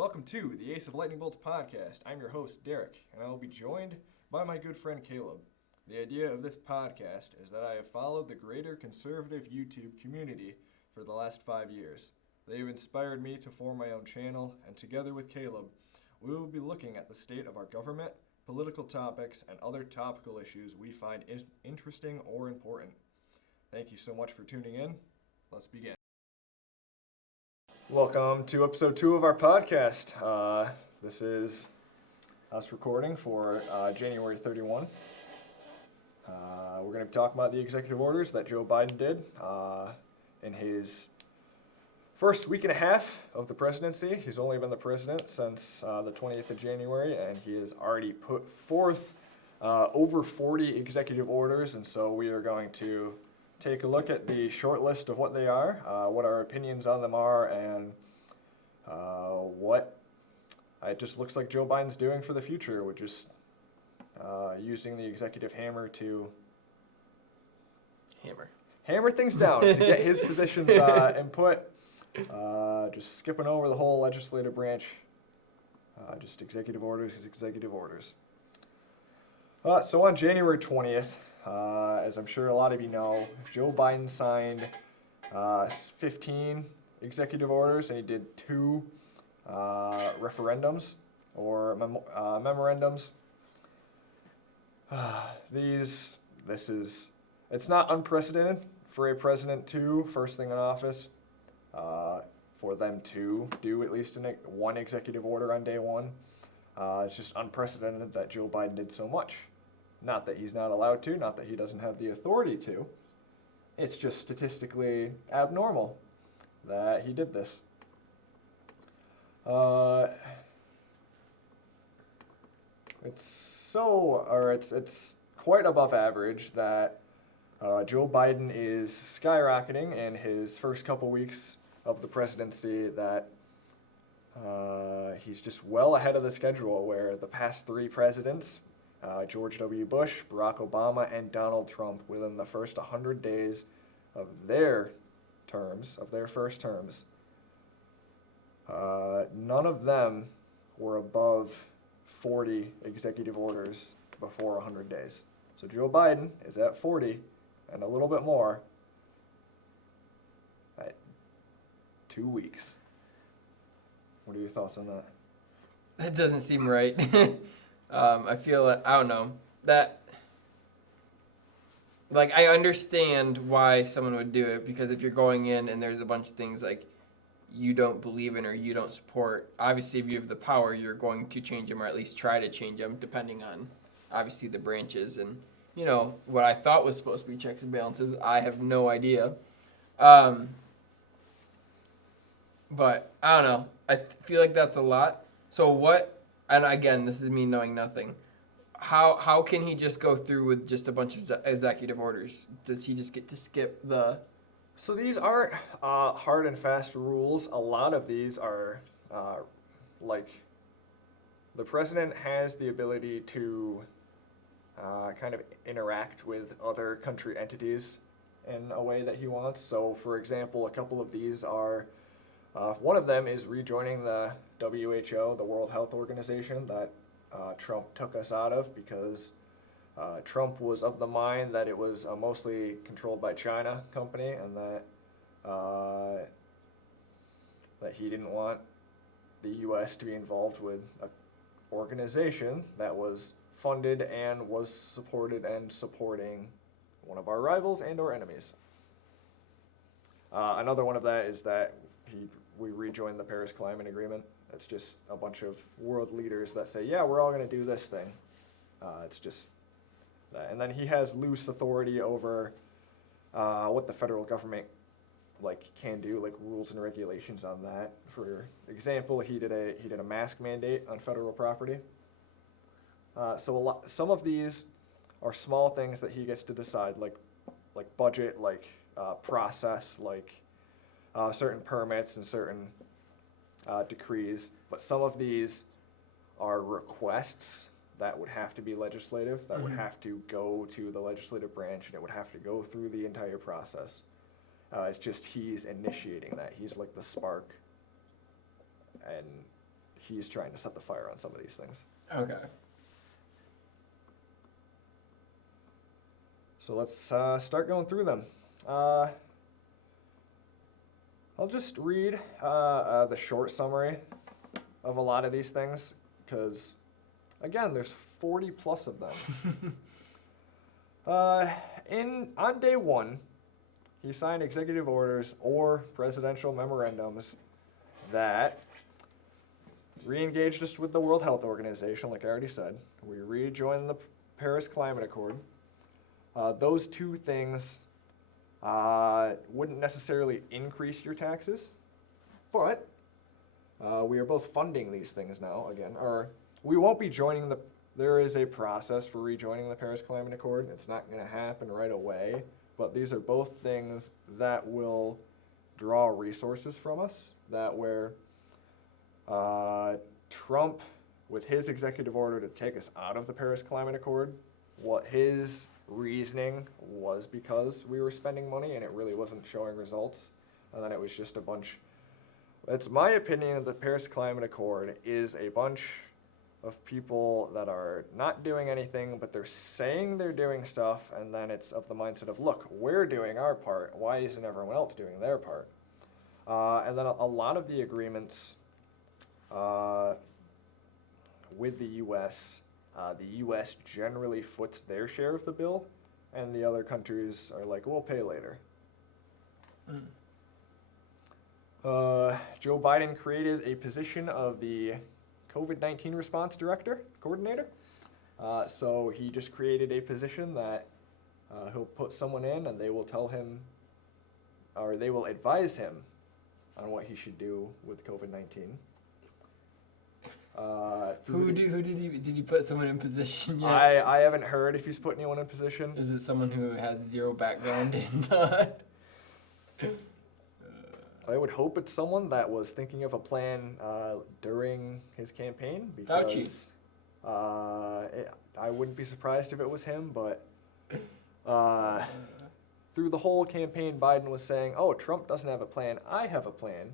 Welcome to the Ace of Lightning Bolts podcast. I'm your host, Derek, and I will be joined by my good friend Caleb. The idea of this podcast is that I have followed the greater conservative YouTube community for the last 5 years. They have inspired me to form my own channel, and together with Caleb, we will be looking at the state of our government, political topics, and other topical issues we find interesting or important. Thank you so much for tuning in. Let's begin. Welcome to episode 2 of our podcast. This is us recording for January 31. We're going to be talking about the executive orders that Joe Biden did in his first week and a half of the presidency. He's only been the president since the 20th of January, and he has already put forth over 40 executive orders, and so we are going to take a look at the short list of what they are, what our opinions on them are, and what it just looks like Joe Biden's doing for the future, which is using the executive hammer to hammer things down to get his positions input. Just skipping over the whole legislative branch. Just executive orders is executive orders. So on January 20th, as I'm sure a lot of you know, Joe Biden signed 15 executive orders, and he did 2 referendums or memorandums. It's not unprecedented for a president to, first thing in office, for them to do at least one executive order on day one. It's just unprecedented that Joe Biden did so much. Not that he's not allowed to, not that he doesn't have the authority to. It's just statistically abnormal that he did this. It's quite above average that Joe Biden is skyrocketing in his first couple weeks of the presidency, that he's just well ahead of the schedule, where the past 3 presidents, George W. Bush, Barack Obama, and Donald Trump, within the first 100 days of their first terms, none of them were above 40 executive orders before 100 days. So Joe Biden is at 40 and a little bit more at 2 weeks. What are your thoughts on that? That doesn't seem right. I feel that, I don't know, that, like, I understand why someone would do it, because if you're going in and there's a bunch of things, like, you don't believe in or you don't support, obviously if you have the power, you're going to change them, or at least try to change them, depending on, obviously, the branches. And, you know, what I thought was supposed to be checks and balances, I have no idea. But, I don't know, I feel like that's a lot. So what... And again, this is me knowing nothing. How can he just go through with just a bunch of executive orders? Does he just get to skip the... So these aren't hard and fast rules. A lot of these are like the president has the ability to kind of interact with other country entities in a way that he wants. So, for example, a couple of these are... one of them is rejoining the WHO, the World Health Organization, that Trump took us out of because Trump was of the mind that it was a mostly controlled by China company, and that he didn't want the U.S. to be involved with an organization that was funded and was supported and supporting one of our rivals and or enemies. Another one of that is that we rejoined the Paris Climate Agreement. It's just a bunch of world leaders that say, yeah, we're all going to do this thing. It's just that. And then he has loose authority over what the federal government can do, like rules and regulations on that. For example, he did a mask mandate on federal property. Some of these are small things that he gets to decide, like budget, process, certain permits and certain decrees, but some of these are requests that would have to be legislative, that would have to go to the legislative branch, and it would have to go through the entire process. It's just he's initiating that. He's like the spark, and he's trying to set the fire on some of these things. Okay. So let's start going through them. I'll just read the short summary of a lot of these things, because, again, there's 40 plus of them. On day one, he signed executive orders or presidential memorandums that re-engaged us with the World Health Organization, like I already said. We rejoined the Paris Climate Accord. Those two things wouldn't necessarily increase your taxes, but we are both funding these things now again, or we won't be joining the, there is a process for rejoining the Paris Climate Accord. It's not going to happen right away, but these are both things that will draw resources from us, that where Trump, with his executive order to take us out of the Paris Climate Accord, what his reasoning was because we were spending money and it really wasn't showing results, and then it was just a bunch. It's my opinion that the Paris Climate Accord is a bunch of people that are not doing anything, but they're saying they're doing stuff, and then it's of the mindset of, look, we're doing our part, why isn't everyone else doing their part? And then a lot of the agreements with the U.S., the U.S. generally foots their share of the bill, and the other countries are like, we'll pay later. Joe Biden created a position of the COVID-19 response coordinator. So he just created a position that he'll put someone in, and they will tell him, or they will advise him on what he should do with COVID-19. Did you put someone in position yet? I haven't heard if he's put anyone in position. Is it someone who has zero background in the... I would hope it's someone that was thinking of a plan during his campaign, because I wouldn't be surprised if it was him, but through the whole campaign, Biden was saying, oh, Trump doesn't have a plan, I have a plan.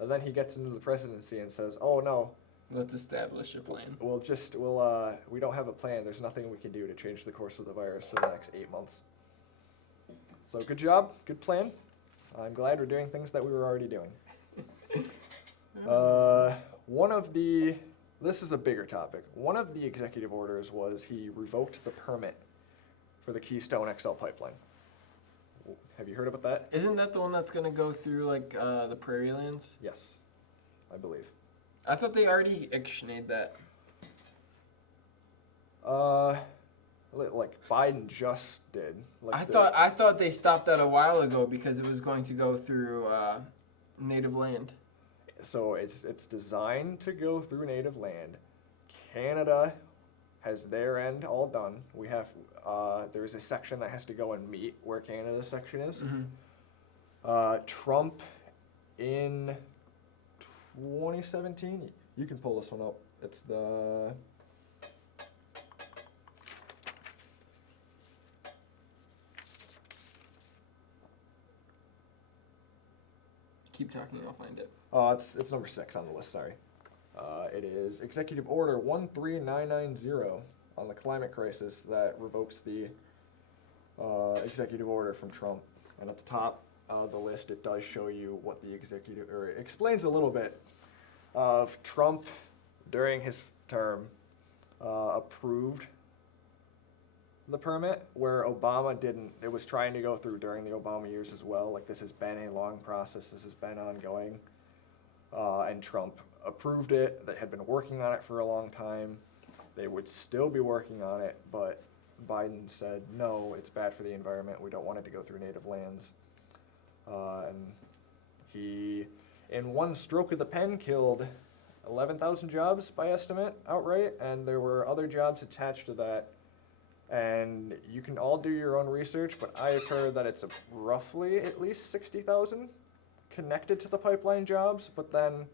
And then he gets into the presidency and says, oh, no. Let's establish a plan. We don't have a plan. There's nothing we can do to change the course of the virus for the next 8 months. So good job, good plan. I'm glad we're doing things that we were already doing. This is a bigger topic. One of the executive orders was he revoked the permit for the Keystone XL Pipeline. Have you heard about that? Isn't that the one that's going to go through like the prairie lands? Yes, I believe. I thought they already actioned that. Like Biden just did. Like I thought they stopped that a while ago because it was going to go through native land. So it's designed to go through native land. Canada has their end all done. We have there's a section that has to go and meet where Canada's section is. Mm-hmm. Trump in 2017. You can pull this one up. It's the. Keep talking, I'll find it. It's number 6 on the list, sorry. It is Executive Order 13990 on the climate crisis that revokes the executive order from Trump. And at the top of the list, it does show you what the executive, or it explains a little bit of Trump during his term approved the permit, where Obama didn't. It was trying to go through during the Obama years as well. Like, this has been a long process. This has been ongoing. And Trump approved it. They had been working on it for a long time. They would still be working on it, but Biden said, no, it's bad for the environment. We don't want it to go through native lands. And he, in one stroke of the pen, killed 11,000 jobs by estimate outright, and there were other jobs attached to that. And you can all do your own research, but I've heard that it's roughly at least 60,000 connected to the pipeline jobs. But then,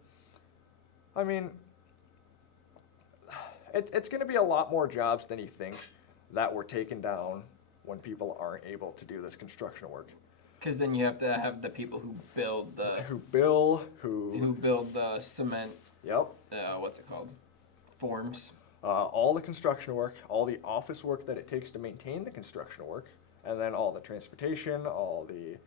I mean, it's going to be a lot more jobs than you think that were taken down when people aren't able to do this construction work. Because then you have to have the people who build the who build the cement Yep. What's it called? Forms. All the construction work, all the office work that it takes to maintain the construction work, and then all the transportation, all the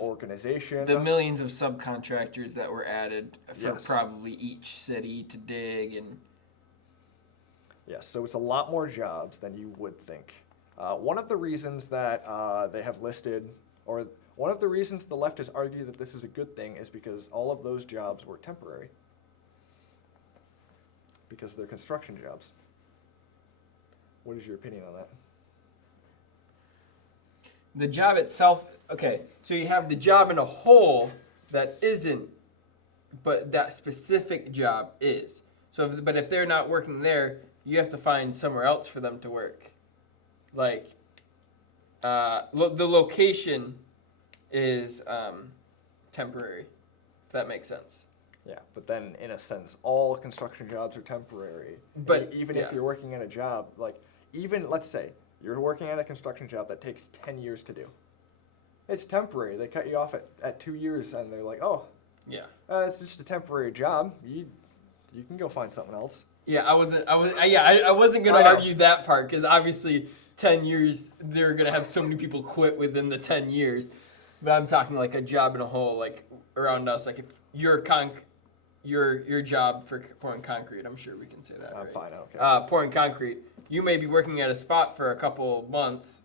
organization. The millions of subcontractors that were added for Yes. probably each city to dig and. Yes, so it's a lot more jobs than you would think. One of the reasons that they have listed, or one of the reasons the leftists argue that this is a good thing is because all of those jobs were temporary. Because they're construction jobs. What is your opinion on that? The job itself, okay, so you have the job in a whole that isn't, but that specific job is. So, but if they're not working there, you have to find somewhere else for them to work. Like, the location is temporary, if that makes sense. Yeah, but then in a sense, all construction jobs are temporary. But even yeah. if you're working at a job, like even let's say you're working at a construction job that takes 10 years to do. It's temporary. They cut you off at 2 years, and they're like, "Oh, Yeah. It's just a temporary job. You can go find something else." Yeah, I wasn't gonna argue that part because obviously 10 years they're gonna have so many people quit within the 10 years. But I'm talking like a job in a whole, like around us, like if your job for pouring concrete, I'm sure we can say that. I'm right? fine. Okay. Pouring concrete, you may be working at a spot for a couple months.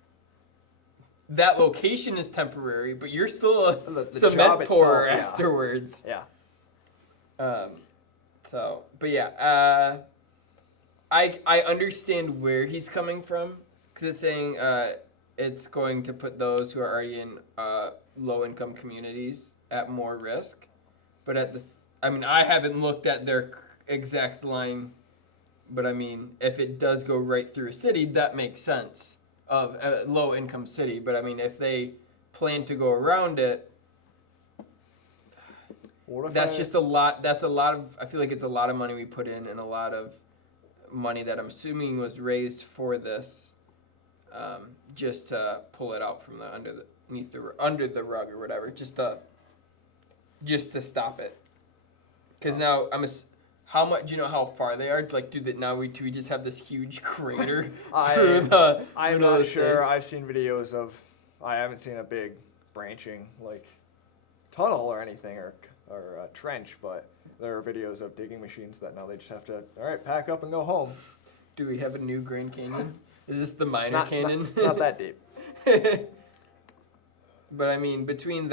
That location is temporary, but you're still a The cement job pourer itself, yeah. afterwards. Yeah. So, but yeah, I understand where he's coming from because it's saying it's going to put those who are already in low-income communities at more risk. But I haven't looked at their exact line, but I mean, if it does go right through a city, that makes sense of a low-income city. But I mean, if they plan to go around it, that's just a lot. That's a lot of. I feel like it's a lot of money we put in, and a lot of money that I'm assuming was raised for this, just to pull it out from under the rug or whatever, just to stop it. Because now how much? Do you know how far they are? Like, now we just have this huge crater through the. I'm not sure. I've seen videos of. I haven't seen a big branching like tunnel or anything or a trench, but there are videos of digging machines that now they just have to, all right, pack up and go home. Do we have a new Grand Canyon? Is this the minor canyon? It's not that deep. But I mean, between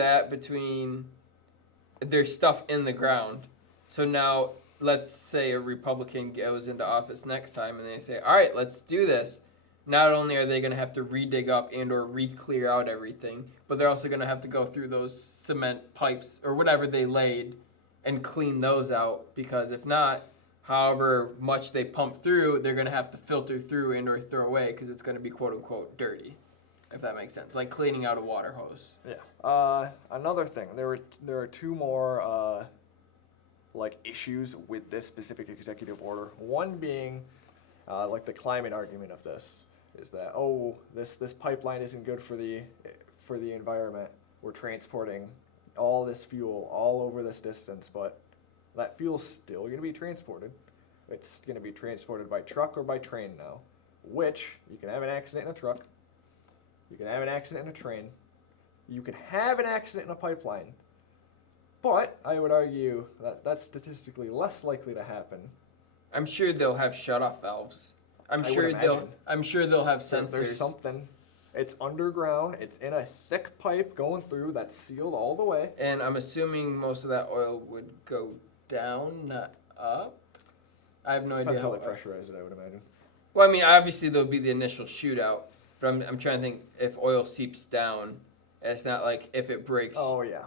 there's stuff in the ground. So now, let's say a Republican goes into office next time and they say, all right, let's do this. Not only are they going to have to re-dig up and or re-clear out everything, but they're also going to have to go through those cement pipes or whatever they laid and clean those out, because if not, however much they pump through, they're going to have to filter through and or throw away because it's going to be quote-unquote dirty, if that makes sense. Like cleaning out a water hose. Yeah. Another thing, there are two more issues with this specific executive order. One being like the climate argument of this. Is that this pipeline isn't good for the environment. We're transporting all this fuel all over this distance, but that fuel's still going to be transported. It's going to be transported by truck or by train now, which you can have an accident in a truck, you can have an accident in a train, you can have an accident in a pipeline, but I would argue that that's statistically less likely to happen. I'm sure they'll have shut-off valves. I'm sure they'll have sensors. There's something. It's underground. It's in a thick pipe going through that's sealed all the way. And I'm assuming most of that oil would go down, not up. I have no idea. That's how they pressurize it, I would imagine. Well, I mean, obviously there'll be the initial shootout, but I'm trying to think if oil seeps down. It's not like if it breaks. Oh yeah.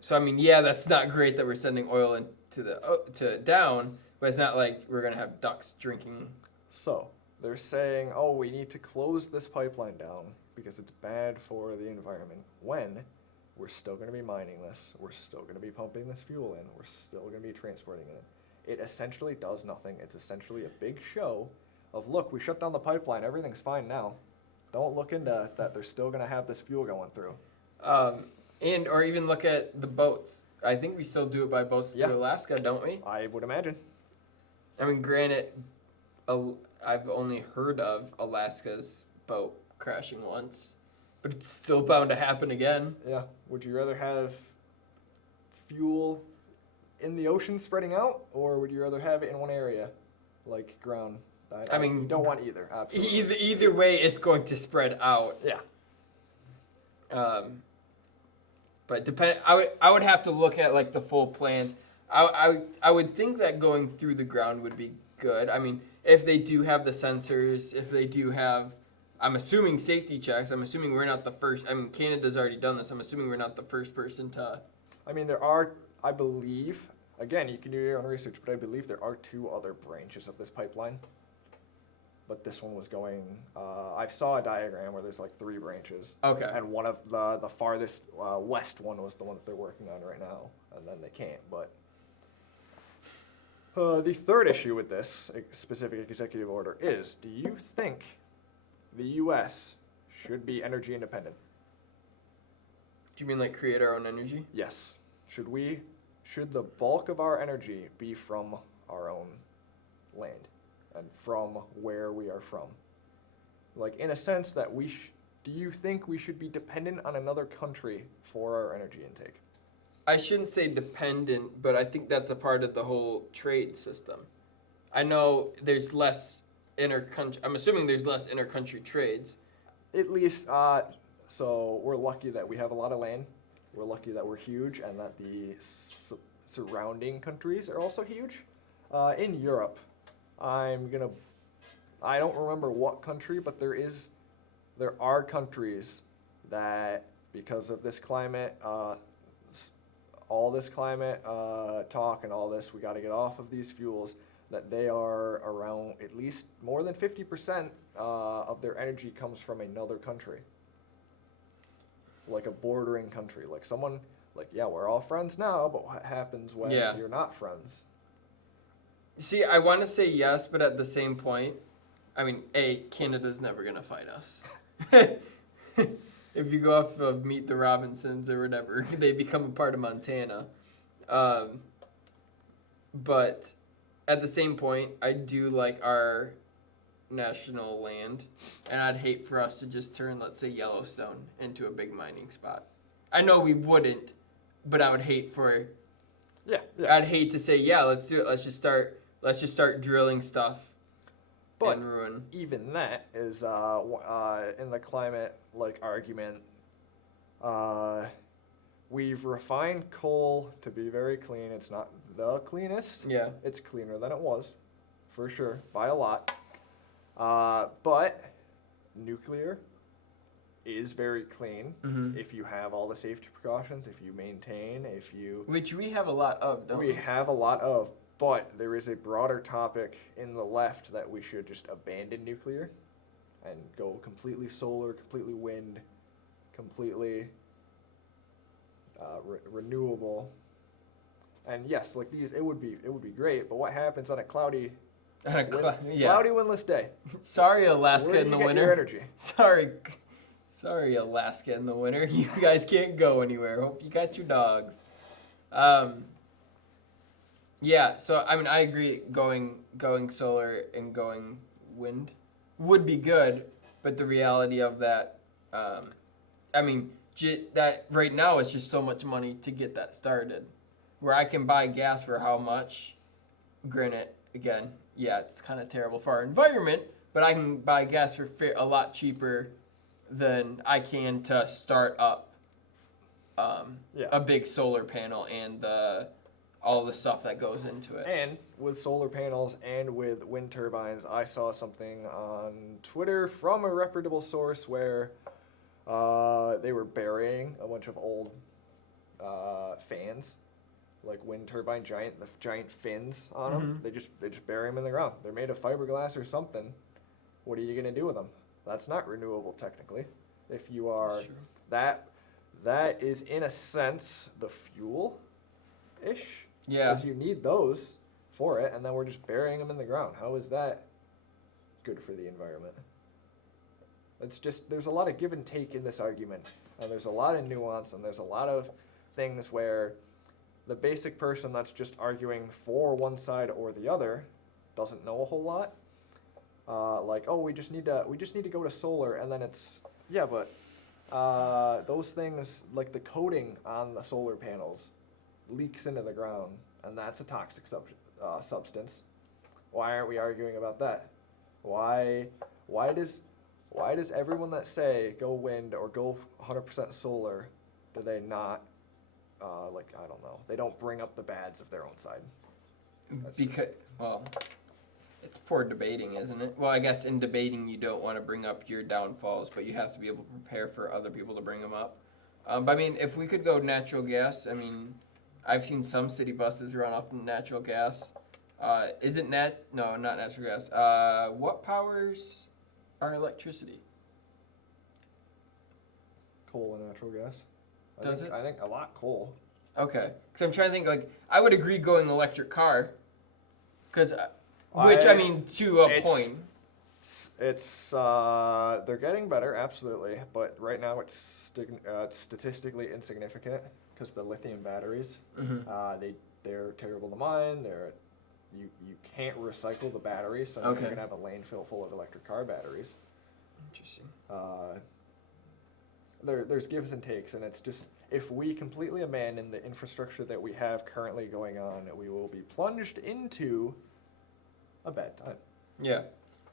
So I mean, yeah, that's not great that we're sending oil into to down, but it's not like we're gonna have ducks drinking. So they're saying, we need to close this pipeline down because it's bad for the environment, when we're still going to be mining this, we're still going to be pumping this fuel in, we're still going to be transporting it. It essentially does nothing. It's essentially a big show of, look, we shut down the pipeline, everything's fine now. Don't look into that they're still going to have this fuel going through. Or even look at the boats. I think we still do it by boats Yeah. through Alaska, don't we? I would imagine. I mean, granted, I've only heard of Alaska's boat crashing once, but it's still bound to happen again. Yeah. Would you rather have fuel in the ocean spreading out, or would you rather have it in one area, like ground? I mean, you don't want either. Absolutely. Either way, it's going to spread out. Yeah. But I would have to look at like the full plans. I would think that going through the ground would be good. I mean, if they do have the sensors, if they do have, I'm assuming safety checks. I'm assuming we're not the first. I mean, Canada's already done this. I'm assuming we're not the first person to. I mean, there are, I believe, again, you can do your own research, but I believe there are 2 other branches of this pipeline. But this one was going, I saw a diagram where there's like 3 branches. Okay. And one of the farthest west one was the one that they're working on right now. And then they can't, but. The third issue with this specific executive order is, do you think the U.S. should be energy independent? Do you mean like create our own energy? Yes. Should the bulk of our energy be from our own land and from where we are from? Like, in a sense that do you think we should be dependent on another country for our energy intake? I shouldn't say dependent, but I think that's a part of the whole trade system. I know there's less I'm assuming there's less inter-country trades. At least, so we're lucky that we have a lot of land. We're lucky that we're huge and that the surrounding countries are also huge. In Europe, I don't remember what country, but there are countries that, because of this climate, all this climate talk and all this, we got to get off of these fuels, that they are around at least more than 50% of their energy comes from another country. Like a bordering country. Like someone, like, yeah, we're all friends now, but what happens when you're not friends? See, I want to say yes, but at the same point, I mean, Canada's never going to fight us. If you go off of Meet the Robinsons or whatever, they become a part of Montana. But at the same point, I do like our national land, and I'd hate for us to just turn, let's say, Yellowstone into a big mining spot. I know we wouldn't, but I would hate for. Yeah. I'd hate to say, yeah, let's do it. Let's just start drilling stuff. But and ruin. Even that is in the climate argument. We've refined coal to be very clean. It's not the cleanest. Yeah. It's cleaner than it was, for sure, by a lot. But nuclear is very clean if you have all the safety precautions, if you maintain, Which we have a lot of, don't we? We have a lot of, but there is a broader topic in the left that we should just abandon nuclear and go completely solar, completely wind, completely renewable. And yes, like these, it would be great. But what happens on a cloudy, windless day? Sorry, Alaska Where do in the you get winter. your energy? Sorry, Alaska in the winter. You guys can't go anywhere. Hope you got your dogs. Yeah. So I mean, I agree. Going solar and going wind would be good, but the reality of that, I mean, that right now it's just so much money to get that started. Where I can buy gas for how much? Granted, again, yeah, it's kind of terrible for our environment, but I can buy gas for a lot cheaper than I can to start up a big solar panel and all the stuff that goes into it. And with solar panels and with wind turbines, I saw something on Twitter from a reputable source where they were burying a bunch of old fans, like wind turbine giant fins on them. They just bury them in the ground. They're made of fiberglass or something. What are you gonna do with them? That's not renewable technically. If you are that is in a sense the fuel-ish. Yeah. Because you need those for it, and then we're just burying them in the ground. How is that good for the environment? It's just, there's a lot of give and take in this argument, and there's a lot of nuance, and there's a lot of things where the basic person that's just arguing for one side or the other doesn't know a whole lot. Like, oh, we just need to go to solar, and then it's, yeah, but those things, like the coating on the solar panels, leaks into the ground, and that's a toxic substance. Why aren't we arguing about that? Why does everyone that say go wind or go 100% solar, do they not, like, I don't know, they don't bring up the bads of their own side? Because, well, it's poor debating, isn't it? Well, I guess in debating you don't want to bring up your downfalls, but you have to be able to prepare for other people to bring them up. But I mean, if we could go natural gas, I mean, I've seen some city buses run off natural gas. No, not natural gas. What powers our electricity? Coal and natural gas. I think a lot coal. Okay, because I'm trying to think. Like, I would agree going electric car, because, I mean, to a point. It's they're getting better, absolutely, but right now it's statistically insignificant because the lithium batteries, they're terrible to mine. You can't recycle the battery, so you're gonna have a landfill full of electric car batteries. Interesting. There's gives and takes, and it's just, if we completely abandon the infrastructure that we have currently going on, we will be plunged into a bad time. Yeah.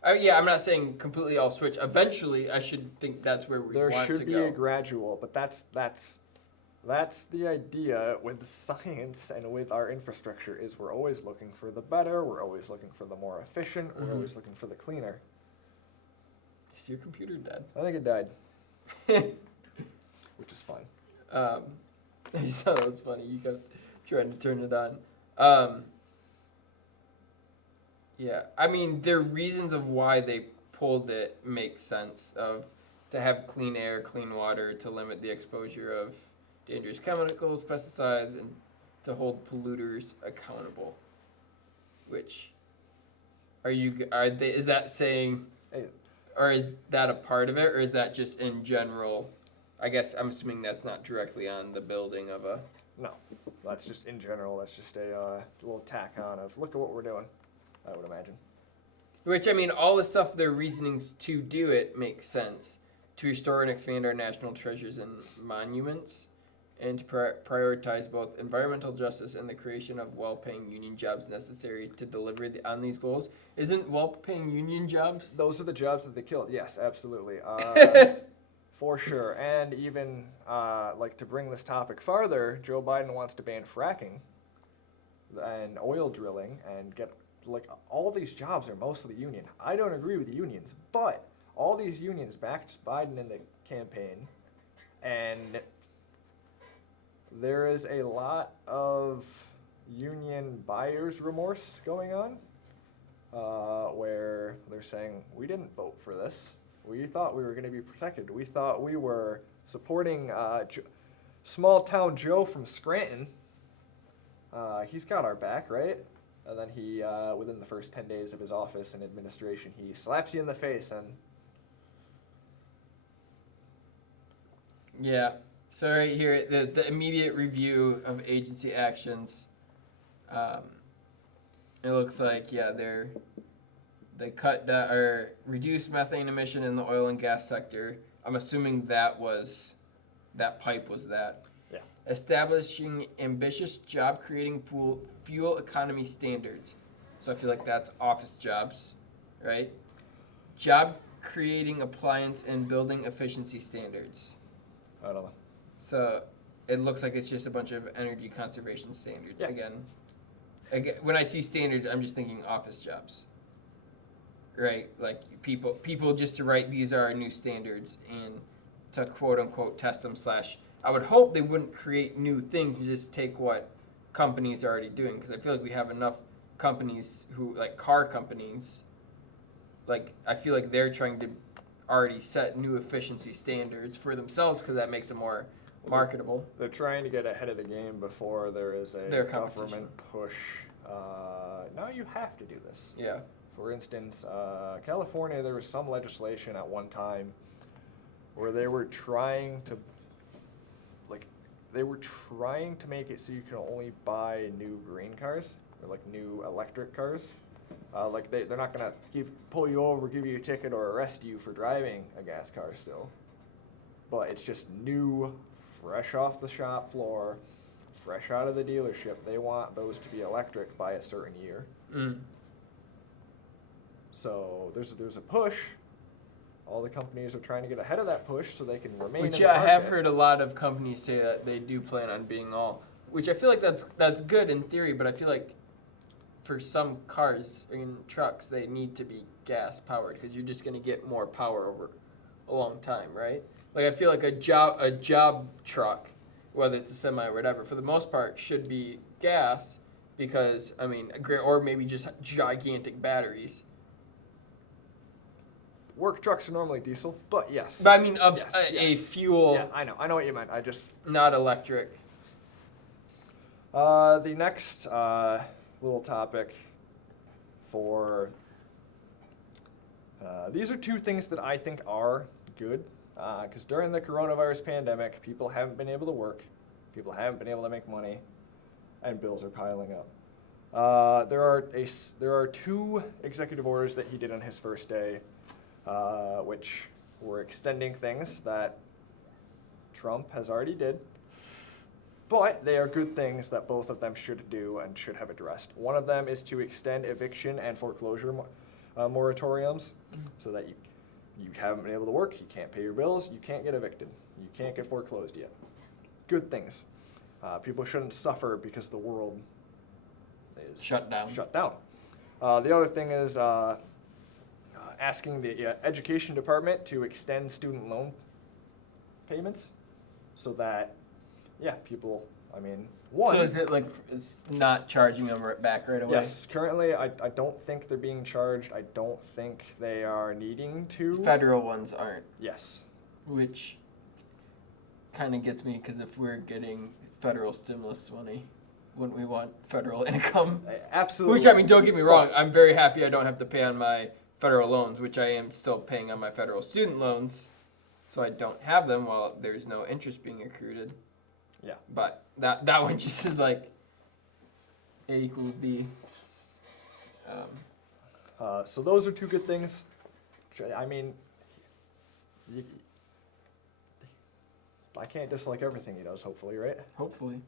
I'm not saying completely all switch. Eventually, I should think that's where we want to go. There should be a gradual, but that's the idea with science and with our infrastructure, is we're always looking for the better, we're always looking for the more efficient, we're always looking for the cleaner. Is your computer dead? I think it died. Which is fine. I just thought it was funny. You kept trying to turn it on. Yeah, I mean, the reasons of why they pulled it make sense. To have clean air, clean water, to limit the exposure of dangerous chemicals, pesticides, and to hold polluters accountable. Which, is that saying, or is that a part of it, or is that just in general? I guess I'm assuming that's not directly on the building of a. No, that's just in general. That's just a little tack on of, look at what we're doing, I would imagine. Which, I mean, all the stuff, their reasonings to do it makes sense. To restore and expand our national treasures and monuments, and to prioritize both environmental justice and the creation of well-paying union jobs necessary to deliver on these goals. Isn't well-paying union jobs? Those are the jobs that they killed. Yes, absolutely. For sure. And even, like, to bring this topic farther, Joe Biden wants to ban fracking and oil drilling and get, like, all these jobs are mostly union. I don't agree with the unions, but all these unions backed Biden in the campaign, and there is a lot of union buyer's remorse going on, where they're saying, we didn't vote for this. We thought we were going to be protected. We thought we were supporting small town Joe from Scranton. He's got our back, right? And then he, within the first 10 days of his office and administration, he slaps you in the face and... Yeah. So right here, the immediate review of agency actions. It looks like, they cut or reduced methane emission in the oil and gas sector. I'm assuming that pipe was that. Yeah. Establishing ambitious job-creating fuel economy standards. So I feel like that's office jobs, right? Job-creating appliance and building efficiency standards. I don't know. So it looks like it's just a bunch of energy conservation standards. Yeah. Again, when I see standards, I'm just thinking office jobs. Right? Like people just to write, these are our new standards, and to quote unquote test them / I would hope they wouldn't create new things and just take what companies are already doing, because I feel like we have enough companies who, like car companies, like I feel like they're trying to already set new efficiency standards for themselves because that makes them more marketable. They're trying to get ahead of the game before there is a government push. Now you have to do this. Yeah. For instance, California, there was some legislation at one time where they were trying to, like, they were trying to make it so you can only buy new green cars or like new electric cars. Like they're not gonna pull you over, give you a ticket, or arrest you for driving a gas car still. But it's just new, fresh off the shop floor, fresh out of the dealership. They want those to be electric by a certain year. So there's a push. All the companies are trying to get ahead of that push so they can remain in the I have market. heard a lot of companies say that they do plan on being all, which I feel like that's good in theory, but I feel like for some cars and trucks, they need to be gas powered because you're just going to get more power over a long time, right? Like I feel like a job truck, whether it's a semi or whatever, for the most part should be gas because, I mean, or maybe just gigantic batteries. Work trucks are normally diesel, but yes. But I mean, a yes. fuel. Yeah, I know what you meant. I just not electric. The next little topic for these are two things that I think are good because during the coronavirus pandemic, people haven't been able to work, people haven't been able to make money, and bills are piling up. There are two executive orders that he did on his first day, which were extending things that Trump has already did. But they are good things that both of them should do and should have addressed. One of them is to extend eviction and foreclosure moratoriums so that you haven't been able to work, you can't pay your bills, you can't get evicted, you can't get foreclosed yet. Good things. People shouldn't suffer because the world is shut down. The other thing is asking the education department to extend student loan payments so that people, one... So is it like it's not charging them back right away? Yes, currently I don't think they're being charged. I don't think they are needing to. Federal ones aren't. Yes. Which kind of gets me because if we're getting federal stimulus money, wouldn't we want federal income? Absolutely. Which, don't get me wrong, I'm very happy I don't have to pay on my federal loans, which I am still paying on my federal student loans, so I don't have them while there's no interest being accrued. Yeah. But that one just is like A equals B. So those are two good things. I can't dislike everything he does, hopefully, right? Hopefully.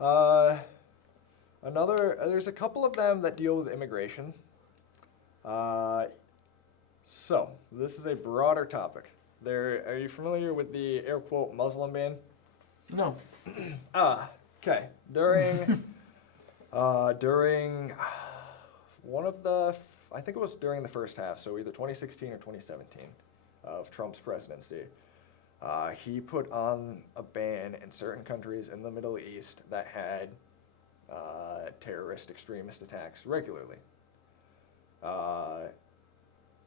There's a couple of them that deal with immigration. So this is a broader topic. Are you familiar with the air quote Muslim ban? No. Okay. During one of the, I think it was during the first half, so either 2016 or 2017 of Trump's presidency, he put on a ban in certain countries in the Middle East that had terrorist extremist attacks regularly.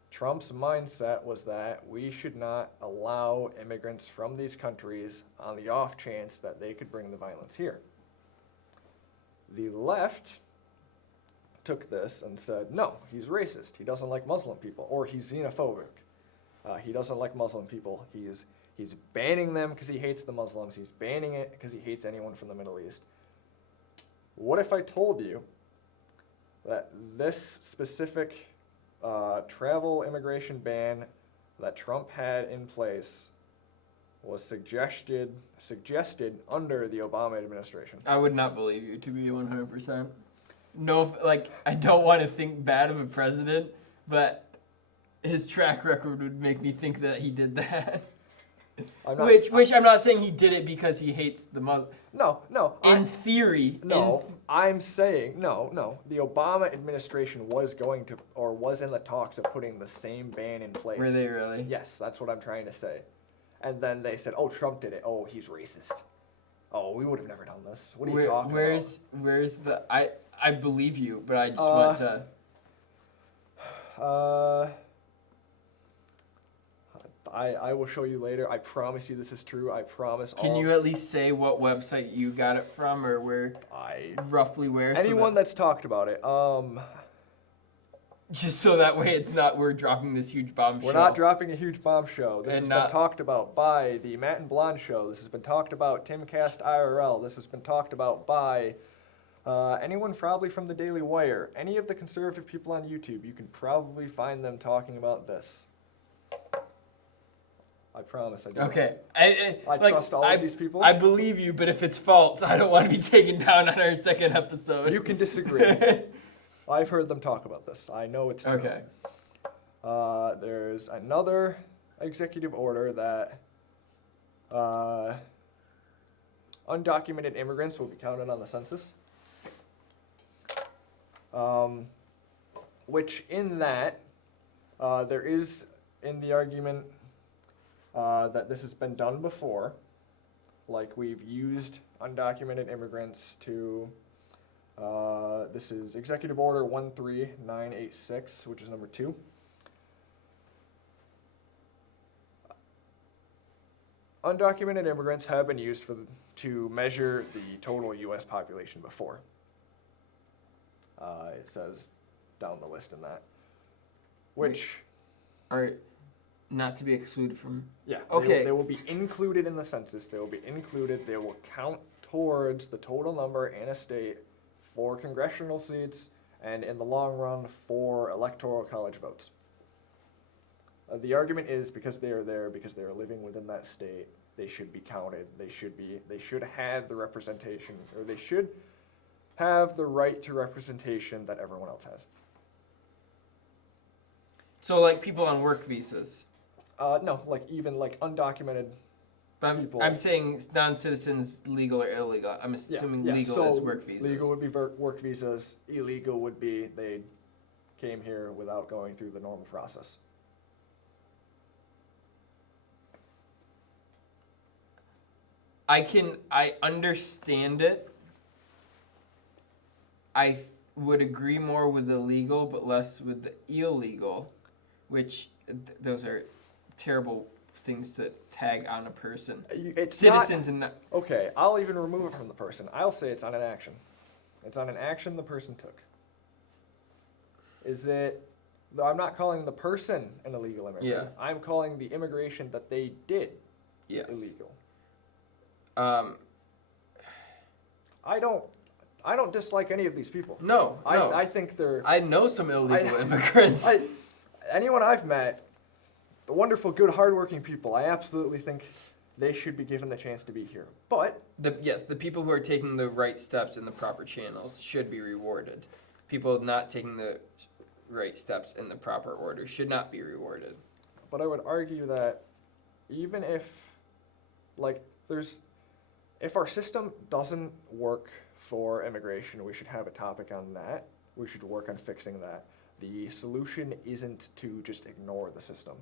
Trump's mindset was that we should not allow immigrants from these countries on the off chance that they could bring the violence here. The left took this and said, no, he's racist. He doesn't like Muslim people, or he's xenophobic. He doesn't like Muslim people. He's banning them because he hates the Muslims. He's banning it because he hates anyone from the Middle East. What if I told you that this specific travel immigration ban that Trump had in place was suggested under the Obama administration? I would not believe you, to be 100%. No, I don't want to think bad of a president, but his track record would make me think that he did that. Which I'm not saying he did it because he hates the Muslims. No. In theory. I'm saying, no. The Obama administration was in the talks of putting the same ban in place. Were they really? Yes, that's what I'm trying to say. And then they said, oh, Trump did it. Oh, he's racist. Oh, we would have never done this. What are you talking about? Where's the... I believe you, but I just want to... I will show you later. I promise you this is true. I promise. Can you at least say what website you got it from, or roughly where? Anyone that's talked about it. Just so that way we're dropping this huge bombshell. We're not dropping a huge bombshell. This And has not- been talked about by the Matt and Blonde Show. This has been talked about Timcast IRL. This has been talked about by anyone probably from the Daily Wire. Any of the conservative people on YouTube, you can probably find them talking about this. I promise I do. Okay. I trust all of these people. I believe you, but if it's false, I don't want to be taken down on our second episode. You can disagree. I've heard them talk about this. I know it's true. Okay. There's another executive order that undocumented immigrants will be counted on the census. Which in that, there is in the argument that this has been done before. Like we've used undocumented immigrants to, this is Executive Order 13986, which is number 2. Undocumented immigrants have been used to measure the total U.S. population before. It says down the list in that. Which are not to be excluded from. Yeah. Okay. They will be included in the census. They will be included. They will count towards the total number in a state for congressional seats and in the long run for electoral college votes. The argument is because they are there, because they are living within that state, they should be counted. They should have the representation, or they should have the right to representation that everyone else has. So like people on work visas. No, even undocumented people. I'm saying non-citizens, legal or illegal. I'm assuming legal so is work visas. Legal would be work visas. Illegal would be they came here without going through the normal process. I understand it. I would agree more with the legal, but less with the illegal, which those are terrible things to tag on a person. It's Citizens not, and not. Okay, I'll even remove it from the person. I'll say it's on an action. It's on an action the person took. Is it? I'm not calling the person an illegal immigrant. Yeah. I'm calling the immigration that they did illegal. I don't dislike any of these people. No. I think they're. I know some illegal immigrants. Anyone I've met, the wonderful, good, hardworking people, I absolutely think they should be given the chance to be here. But the people who are taking the right steps in the proper channels should be rewarded. People not taking the right steps in the proper order should not be rewarded. But I would argue that even if, if our system doesn't work for immigration, we should have a topic on that. We should work on fixing that. The solution isn't to just ignore the system.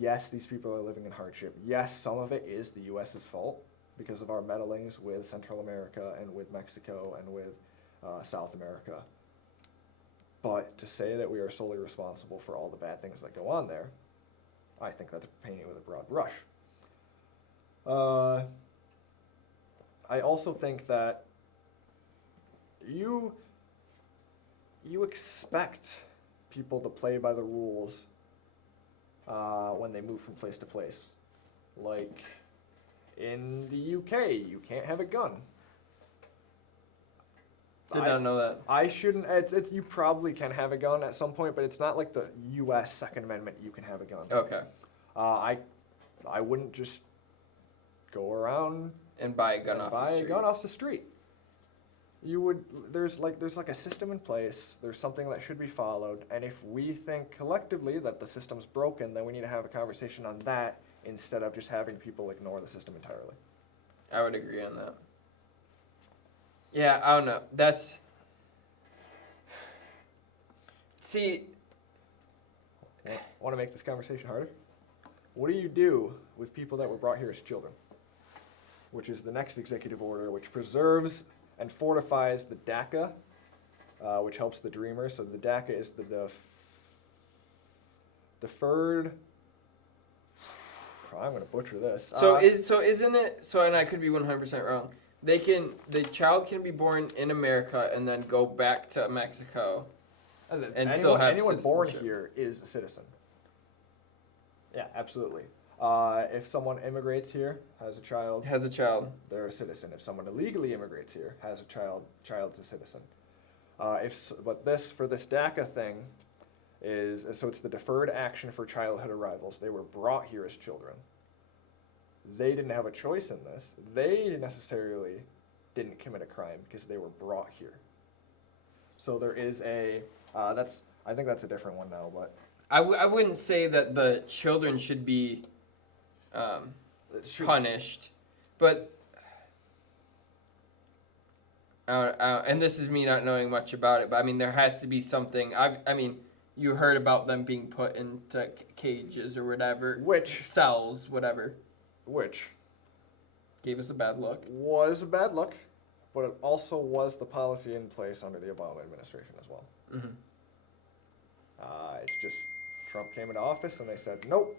Yes, these people are living in hardship. Yes, some of it is the U.S.'s fault because of our meddlings with Central America and with Mexico and with South America. But to say that we are solely responsible for all the bad things that go on there, I think that's painting it with a broad brush. I also think that you expect people to play by the rules when they move from place to place. Like in the UK, you can't have a gun. Did not know that. I shouldn't. It's you probably can have a gun at some point, but it's not like the U.S. Second Amendment. You can have a gun. Okay. I wouldn't just go around and buy a gun off the street. You would. There's a system in place. There's something that should be followed, and if we think collectively that the system's broken, then we need to have a conversation on that instead of just having people ignore the system entirely. I would agree on that. Yeah, I don't know. See. Want to make this conversation harder? What do you do with people that were brought here as children? Which is the next executive order, which preserves and fortifies the DACA, which helps the dreamers. So the DACA is the deferred. I'm going to butcher this. Isn't it? So, and I could be 100% wrong. The child can be born in America and then go back to Mexico, and still have anyone born citizenship. here is a citizen. Yeah, absolutely. If someone immigrates here, has a child, they're a citizen. If someone illegally immigrates here, has a child's a citizen. But for this DACA thing so it's the deferred action for childhood arrivals. They were brought here as children. They didn't have a choice in this. They necessarily didn't commit a crime because they were brought here. So there is I think that's a different one now, but I wouldn't say that the children should be punished, but and this is me not knowing much about it, but I mean there has to be something. I mean you heard about them being put into cages or whatever, cells, whatever, which gave us a bad look. Was a bad look, but it also was the policy in place under the Obama administration as well. Mm-hmm. It's just Trump came into office and they said nope.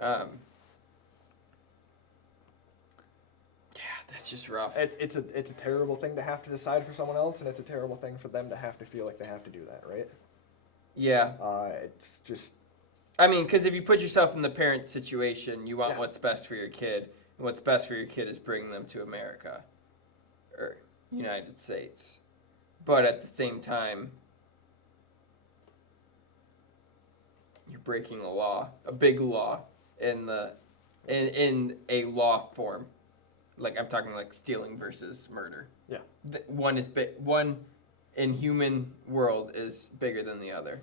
Yeah, that's just rough. It's a terrible thing to have to decide for someone else, and it's a terrible thing for them to have to feel like they have to do that, right? Yeah. It's just. I mean, because if you put yourself in the parent's situation, you want what's best for your kid, and what's best for your kid is bringing them to America, or United States. But at the same time, you're breaking a law, a big law, in a law form. Like I'm talking like stealing versus murder. Yeah. One is big. One in human world is bigger than the other.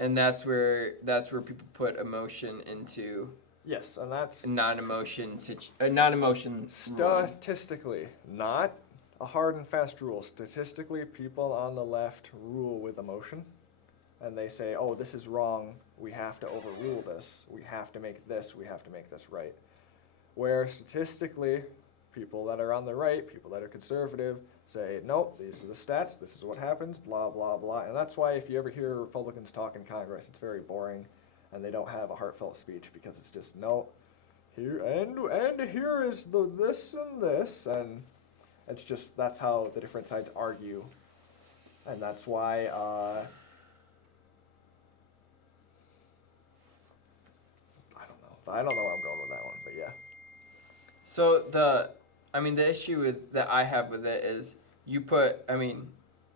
And that's where people put emotion into. Yes, and that's non-emotion. Statistically, not a hard and fast rule. Statistically, people on the left rule with emotion, and they say, "Oh, this is wrong. We have to overrule this. We have to make this. We have to make this right." Where statistically, people that are on the right, people that are conservative, say, "Nope, these are the stats. This is what happens." Blah blah blah. And that's why if you ever hear Republicans talk in Congress, it's very boring. And they don't have a heartfelt speech because it's just no, here and here is the this and this, and it's just that's how the different sides argue, and that's why I don't know where I'm going with that one, but yeah. So the issue that I have with it is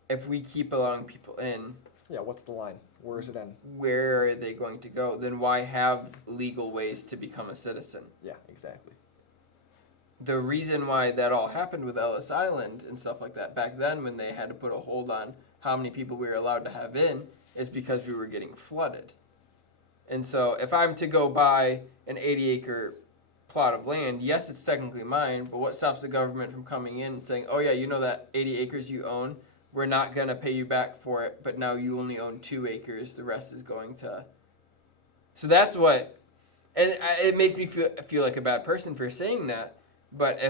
if we keep allowing people in. Yeah, what's the line? Where is it in? Where are they going to go? Then why have legal ways to become a citizen? Yeah, exactly. The reason why that all happened with Ellis Island and stuff like that back then when they had to put a hold on how many people we were allowed to have in is because we were getting flooded. And so if I'm to go buy an 80-acre plot of land, yes, it's technically mine, but what stops the government from coming in and saying, oh yeah, you know that 80 acres you own? We're not going to pay you back for it, but now you only own 2 acres. The rest is going to... So that's what... And it makes me feel like a bad person for saying that. But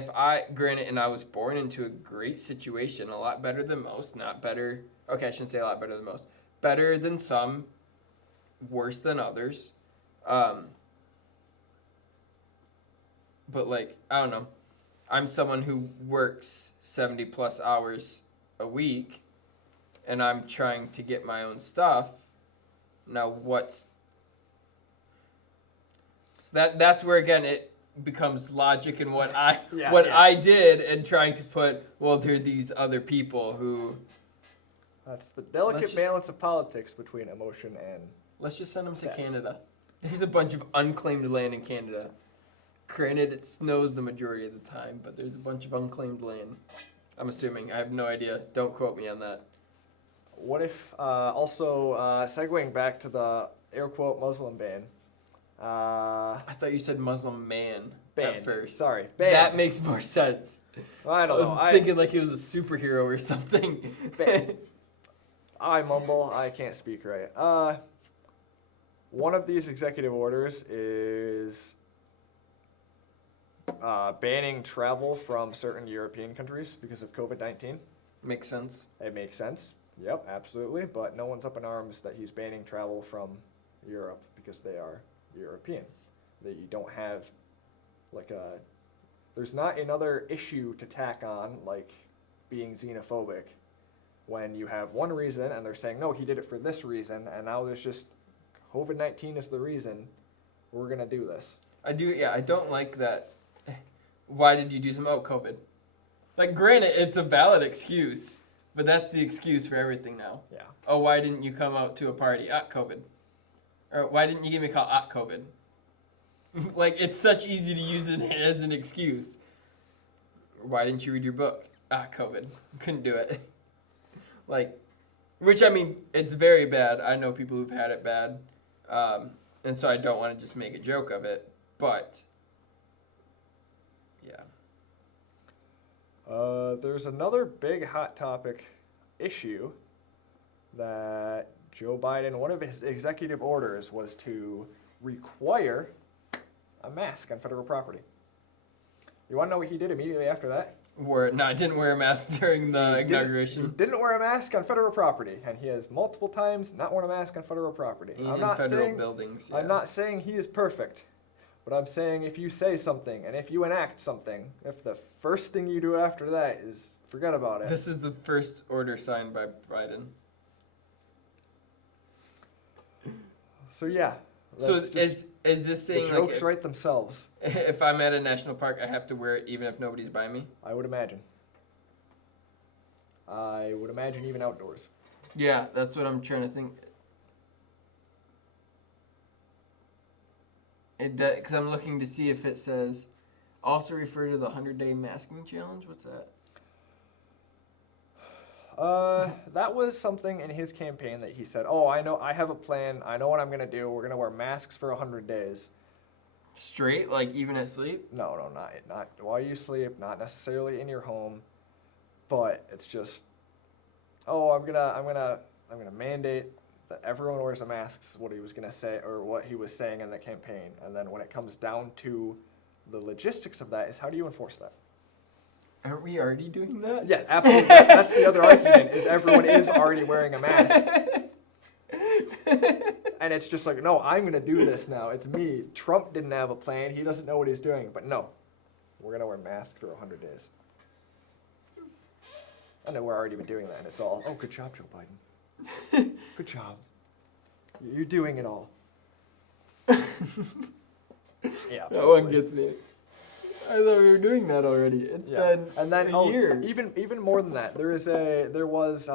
granted, and I was born into a great situation, a lot better than most, not better... Okay, I shouldn't say a lot better than most. Better than some, worse than others. But like, I don't know. I'm someone who works 70 plus hours a week, and I'm trying to get my own stuff. Now, that's where again it becomes logic in what I did, and trying to put there are these other people who. That's the delicate balance of politics between emotion and. Let's just send them to Canada. There's a bunch of unclaimed land in Canada. Granted, it snows the majority of the time, but there's a bunch of unclaimed land. I'm assuming. I have no idea. Don't quote me on that. What if, also, segueing back to the air quote Muslim ban. I thought you said Muslim man at first. Sorry. Banned. That makes more sense. Well, I don't know. I was thinking like he was a superhero or something. I mumble. I can't speak right. One of these executive orders is banning travel from certain European countries because of COVID-19. Makes sense. It makes sense. Yep, absolutely. But no one's up in arms that he's banning travel from Europe because they are European. That you don't have like there's not another issue to tack on, like being xenophobic, when you have one reason and they're saying, no, he did it for this reason, and now there's just COVID-19 is the reason we're going to do this. I don't like that. Why did you do some? Oh, COVID. Like, granted, it's a valid excuse, but that's the excuse for everything now. Yeah. Oh, why didn't you come out to a party? COVID. Or why didn't you give me a call? COVID. Like, it's such easy to use it as an excuse. Why didn't you read your book? COVID. Couldn't do it. Like, which, I mean, it's very bad. I know people who've had it bad. And so I don't want to just make a joke of it. But, yeah. There's another big hot topic issue that Joe Biden, one of his executive orders was to require a mask on federal property. You want to know what he did immediately after that? Didn't wear a mask during the inauguration. He didn't wear a mask on federal property, and he has multiple times not worn a mask on federal property. I'm not federal buildings. Yeah. I'm not saying he is perfect, but I'm saying if you say something and if you enact something, if the first thing you do after that is forget about it. This is the first order signed by Biden. So yeah. So is this saying the jokes write themselves? If I'm at a national park, I have to wear it even if nobody's by me? I would imagine. Even outdoors. Yeah, that's what I'm trying to think. Because I'm looking to see if it says, also refer to the 100-day masking challenge. What's that? That was something in his campaign that he said, oh, I know, I have a plan. I know what I'm going to do. We're going to wear masks for 100 days. Straight, like even at sleep? No, not while you sleep, not necessarily in your home, but it's just, oh, I'm gonna mandate that everyone wears a mask, is what he was gonna say, or what he was saying in the campaign. And then when it comes down to the logistics of that is, how do you enforce that? Aren't we already doing that? Yeah, absolutely. That's the other argument, is everyone is already wearing a mask. And it's just like, no, I'm going to do this now. It's me. Trump didn't have a plan. He doesn't know what he's doing. But no, we're going to wear masks for 100 days. I know we're already been doing that, and it's all, oh, good job, Joe Biden. Good job. You're doing it all. Yeah, absolutely. That one gets me. I thought we were doing that already. It's been a year. Even more than that, there was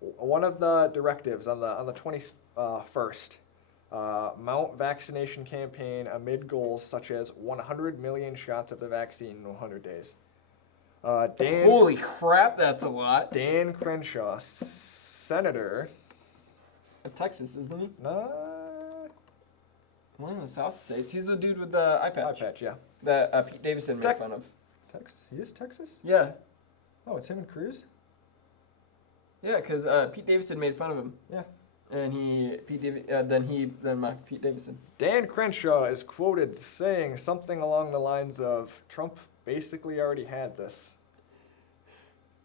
one of the directives on the 21st. Mount vaccination campaign amid goals such as 100 million shots of the vaccine in 100 days. Holy crap, that's a lot. Dan Crenshaw, senator of Texas, isn't he? One of the South states. He's the dude with the eye patch. Eye patch, yeah. That Pete Davidson made fun of. Texas? He is Texas? Yeah. Oh, it's him and Cruz? Yeah, because Pete Davidson made fun of him. Yeah. And Pete Davidson. Dan Crenshaw is quoted saying something along the lines of, Trump basically already had this.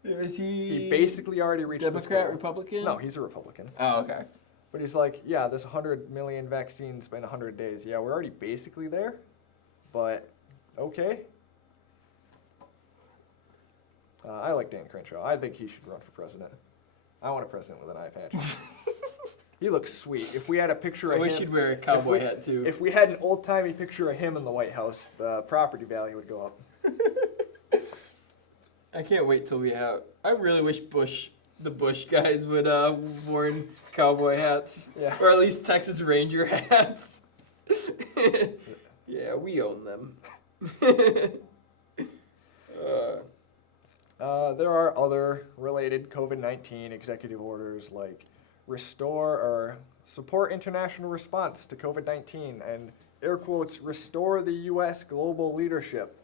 Is He basically already reached Democrat, this Republican? No, he's a Republican. Oh, okay. But he's like, yeah, this 100 million vaccines in 100 days. Yeah, we're already basically there, but okay. I like Dan Crenshaw. I think he should run for president. I want a president with an eye patch. He looks sweet. If we had a picture of him... I wish he'd wear a cowboy hat, too. If we had an old-timey picture of him in the White House, the property value would go up. I can't wait till we have... I really wish the Bush guys would worn cowboy hats. Yeah. Or at least Texas Ranger hats. Yeah, we own them. There are other related COVID-19 executive orders like restore or support international response to COVID-19 and, air quotes, restore the U.S. global leadership.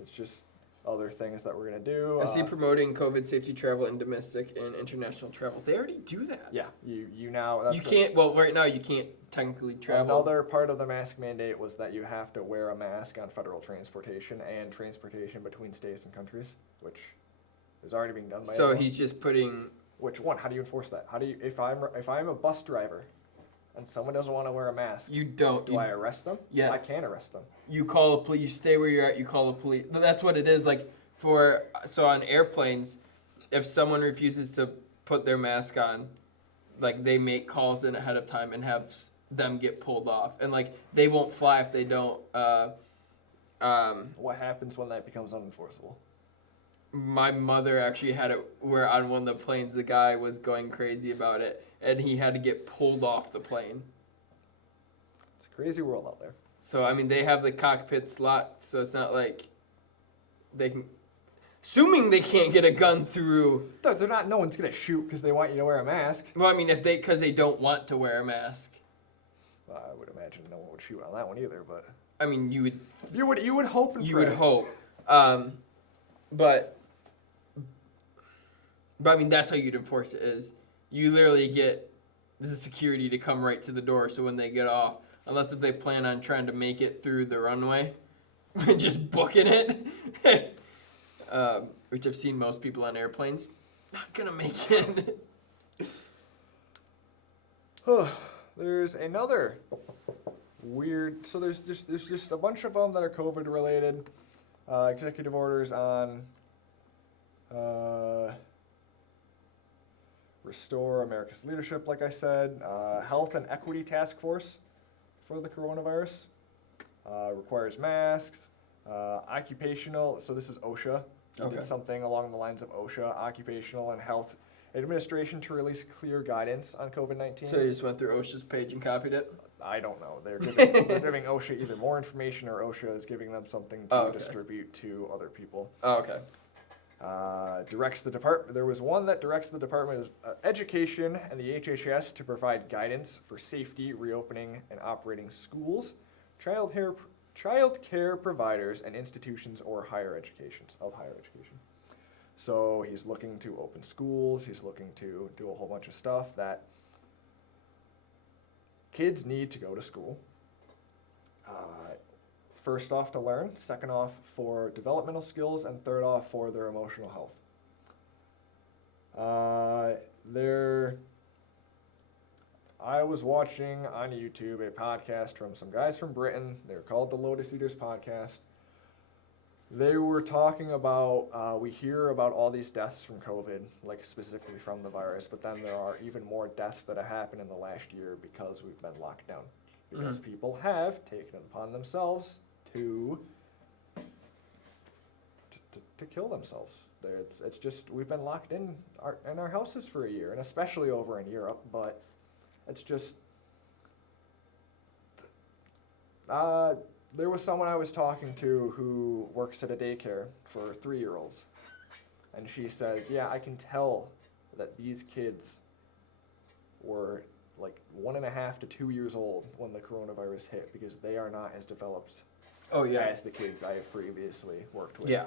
It's just other things that we're going to do. I see promoting COVID safety travel in domestic and international travel. They already do that. Yeah, you now... That's you can't, right now you can't technically travel. Another part of the mask mandate was that you have to wear a mask on federal transportation and transportation between states and countries, which is already being done by So everyone. he's just putting... Which one? How do you enforce that? How do you... If I'm a bus driver and someone doesn't want to wear a mask, You don't. do I arrest them? Yeah. I can arrest them. You call the police. You stay where you're at. You call the police. But that's what it is. Like so on airplanes, if someone refuses to put their mask on, like they make calls in ahead of time and have them get pulled off, and like they won't fly if they don't. What happens when that becomes unenforceable? My mother actually had it where on one of the planes the guy was going crazy about it, and he had to get pulled off the plane. It's a crazy world out there. So, I mean, they have the cockpit slot, so it's not like they can... Assuming they can't get a gun through... They're not... No one's going to shoot because they want you to wear a mask. Well, I mean, because they don't want to wear a mask. Well, I would imagine no one would shoot on that one either, but... I mean, you would hope and pray. You would hope. But I mean, that's how you'd enforce it is you literally get the security to come right to the door, so when they get off, unless if they plan on trying to make it through the runway, just booking it, which I've seen most people on airplanes, not gonna make it. There's another weird, so there's just a bunch of them that are COVID related, executive orders on restore America's leadership, like I said, health and equity task force for the coronavirus, requires masks, occupational, so this is OSHA, Okay. did something along the lines of OSHA, Occupational and Health Administration, to release clear guidance on COVID-19. So you just went through OSHA's page and copied it? I don't know. They're giving OSHA either more information or OSHA is giving them something to distribute to other people. Oh, okay. Directs the department. There was one that directs the Department of Education and the HHS to provide guidance for safety, reopening, and operating schools, child care providers, and institutions or higher education. So he's looking to open schools. He's looking to do a whole bunch of stuff that kids need to go to school. First off, to learn. Second off, for developmental skills. And third off, for their emotional health. I was watching on YouTube a podcast from some guys from Britain. They're called the Lotus Eaters Podcast. They were talking about, we hear about all these deaths from COVID, like specifically from the virus, but then there are even more deaths that have happened in the last year because we've been locked down. Because people have taken it upon themselves to kill themselves. It's just, we've been locked in our houses for a year, and especially over in Europe, but it's just, there was someone I was talking to who works at a daycare for 3-year-olds, and she says, yeah, I can tell that these kids were like 1.5 to 2 years old when the coronavirus hit, because they are not as developed as the kids I have previously worked with. Yeah.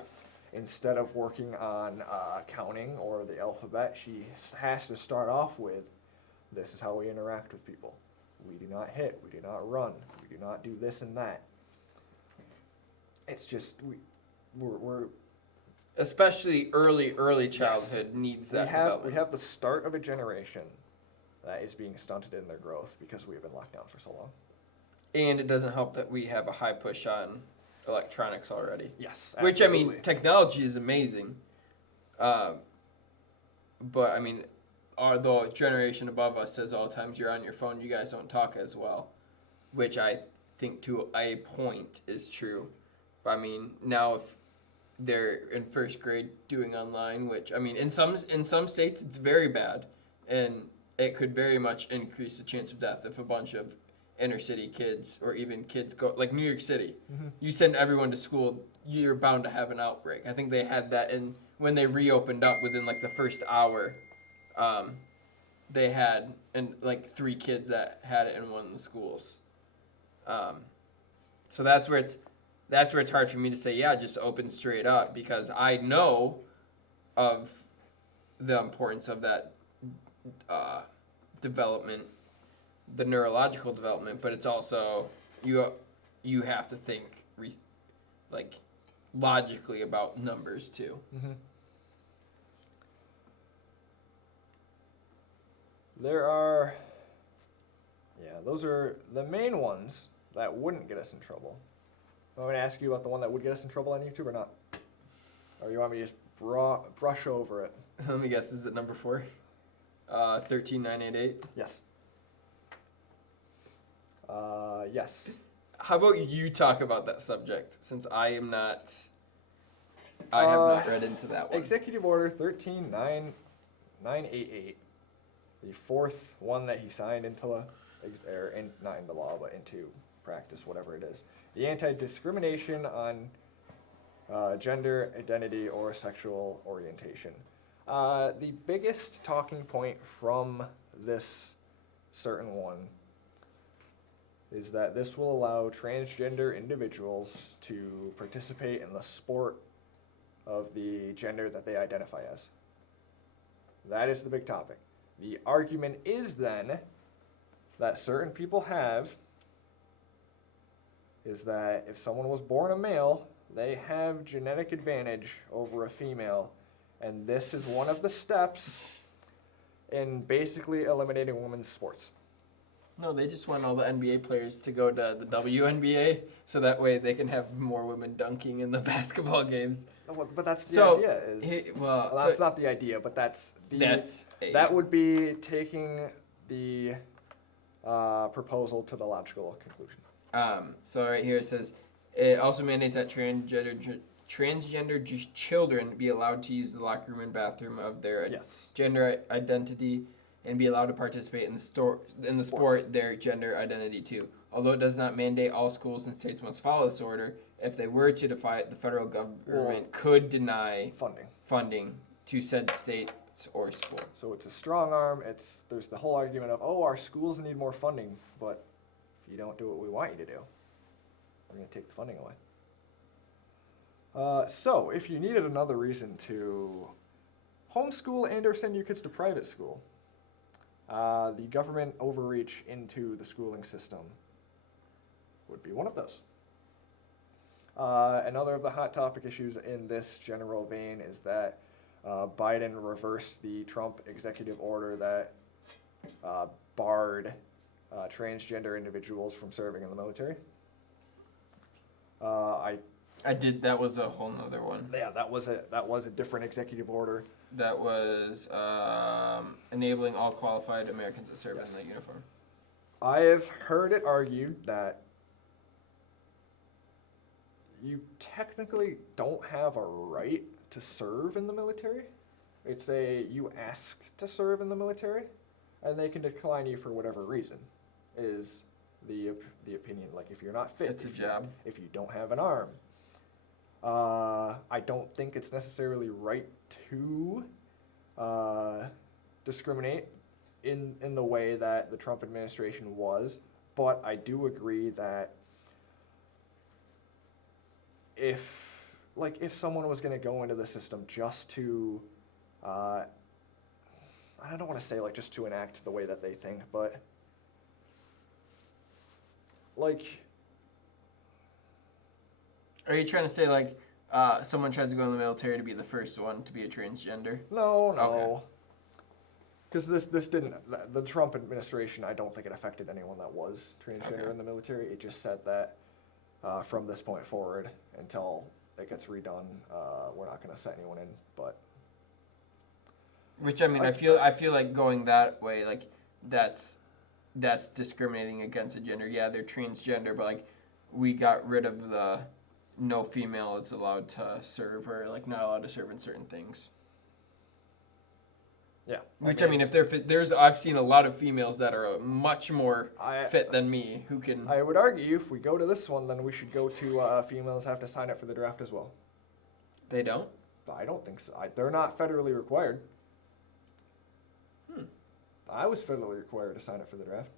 Instead of working on counting or the alphabet, she has to start off with, this is how we interact with people. We do not hit, we do not run, we do not do this and that. It's just, we're Especially early childhood needs that development. We have the start of a generation that is being stunted in their growth because we have been locked down for so long. And it doesn't help that we have a high push on electronics already. Yes, Which, absolutely. I mean, technology is amazing. But, I mean, the generation above us says all the times you're on your phone, you guys don't talk as well. Which I think to a point is true. But, I mean, now if they're in first grade doing online, which, I mean, in some states it's very bad. And it could very much increase the chance of death if a bunch of inner city kids or even kids go, like New York City, you send everyone to school, you're bound to have an outbreak. I think they had that when they reopened up within like the first hour, they had like 3 kids that had it in one of the schools. So that's where it's hard for me to say, yeah, just open straight up, because I know of the importance of that development, the neurological development, but it's also you have to think logically about numbers too. those are the main ones that wouldn't get us in trouble. I'm going to ask you about the one that would get us in trouble on YouTube or not? Or you want me to just brush over it? Let me guess, is it number 4? 13988? Yes. Yes. How about you talk about that subject, since I have not read into that one. Executive Order 13988, the fourth one that he signed into law, not into law, but into practice, whatever it is. The anti-discrimination on gender, identity, or sexual orientation. The biggest talking point from this certain one is that this will allow transgender individuals to participate in the sport of the gender that they identify as. That is the big topic. The argument is then that certain people have is that if someone was born a male, they have genetic advantage over a female, and this is one of the steps in basically eliminating women's sports. No, they just want all the NBA players to go to the WNBA, so that way they can have more women dunking in the basketball games. But that's the idea. That's not the idea, but that would be taking the proposal to the logical conclusion. So right here it says, it also mandates that transgender children be allowed to use the locker room and bathroom of their gender identity and be allowed to participate in the sport their gender identity too. Although it does not mandate all schools and states must follow this order, if they were to defy it, the federal government could deny funding to said states or school. So it's a strong arm. There's the whole argument of, our schools need more funding, but if you don't do what we want you to do, we're going to take the funding away. So if you needed another reason to homeschool and or send your kids to private school, the government overreach into the schooling system would be one of those. Another of the hot topic issues in this general vein is that Biden reversed the Trump executive order that barred transgender individuals from serving in the military. That was a whole nother one. Yeah, that was a different executive order. That was enabling all qualified Americans to serve in the uniform. I have heard it argued that you technically don't have a right to serve in the military. You ask to serve in the military, and they can decline you for whatever reason. Is the opinion, like if you're not fit, it's a job. If you don't have an arm. I don't think it's necessarily right to discriminate in the way that the Trump administration was, but I do agree that if someone was going to go into the system just to, I don't want to say just to enact the way that they think, but Are you trying to say someone tries to go in the military to be the first one to be a transgender? No. Because this didn't, the Trump administration, I don't think it affected anyone that was transgender in the military. It just said that from this point forward, until it gets redone, we're not going to set anyone in. But which, I mean, I feel like going that way, that's discriminating against a gender. Yeah, they're transgender, but we got rid of the no female is allowed to serve, or not allowed to serve in certain things. Yeah. Which, I mean, if they're fit, I've seen a lot of females that are much more fit than me who can. I would argue if we go to this one, then we should go to females have to sign up for the draft as well. They don't? I don't think so. They're not federally required. I was federally required to sign up for the draft.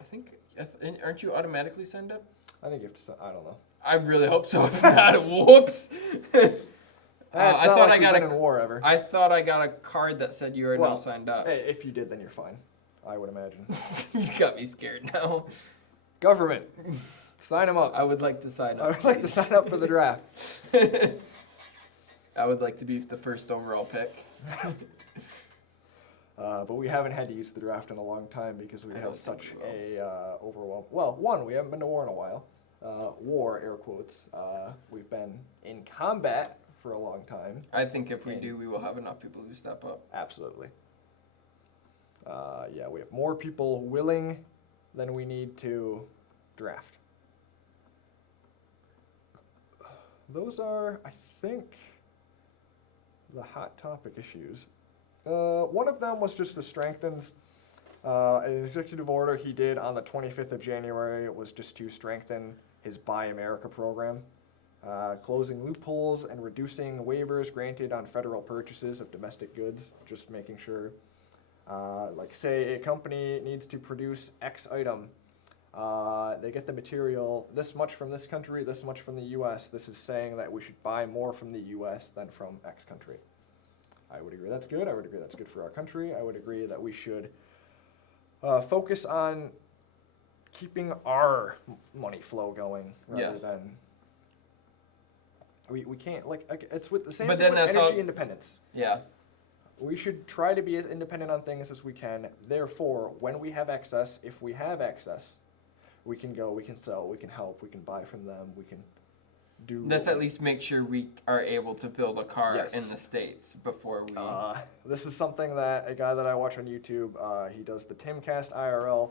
I think, aren't you automatically signed up? I think you have to. I don't know. I really hope so. If not, whoops. I thought I got in war ever. I thought I got a card that said you are now signed up. Hey, if you did, then you're fine. I would imagine. You got me scared now. Government, sign them up. I would like to sign up. I would like to sign up for the draft. I would like to be the first overall pick. But we haven't had to use the draft in a long time because we I have don't think such we a overwhelm. Well, one, we haven't been to war in a while. War, air quotes. We've been in combat for a long time. I think if we And- do, we will have enough people who step up. Absolutely. Yeah, we have more people willing than we need to draft. Those are, I think, the hot topic issues. One of them was just the strengthens. An executive order he did on the 25th of January was just to strengthen his Buy America program, closing loopholes and reducing waivers granted on federal purchases of domestic goods, just making sure, like say a company needs to produce X item, they get the material this much from this country, this much from the U.S. This is saying that we should buy more from the U.S. than from X country. I would agree that's good. I would agree that's good for our country. I would agree that we should focus on keeping our money flow going rather Yes. than we can't like it's with the same But thing then with that's energy all- independence. Yeah. We should try to be as independent on things as we can. Therefore, when we have excess, if we have excess, we can go, we can sell, we can help, we can buy from them, we can do. Let's at least make sure we are able to build a car Yes. in the States before we. This is something that a guy that I watch on YouTube, he does the Timcast IRL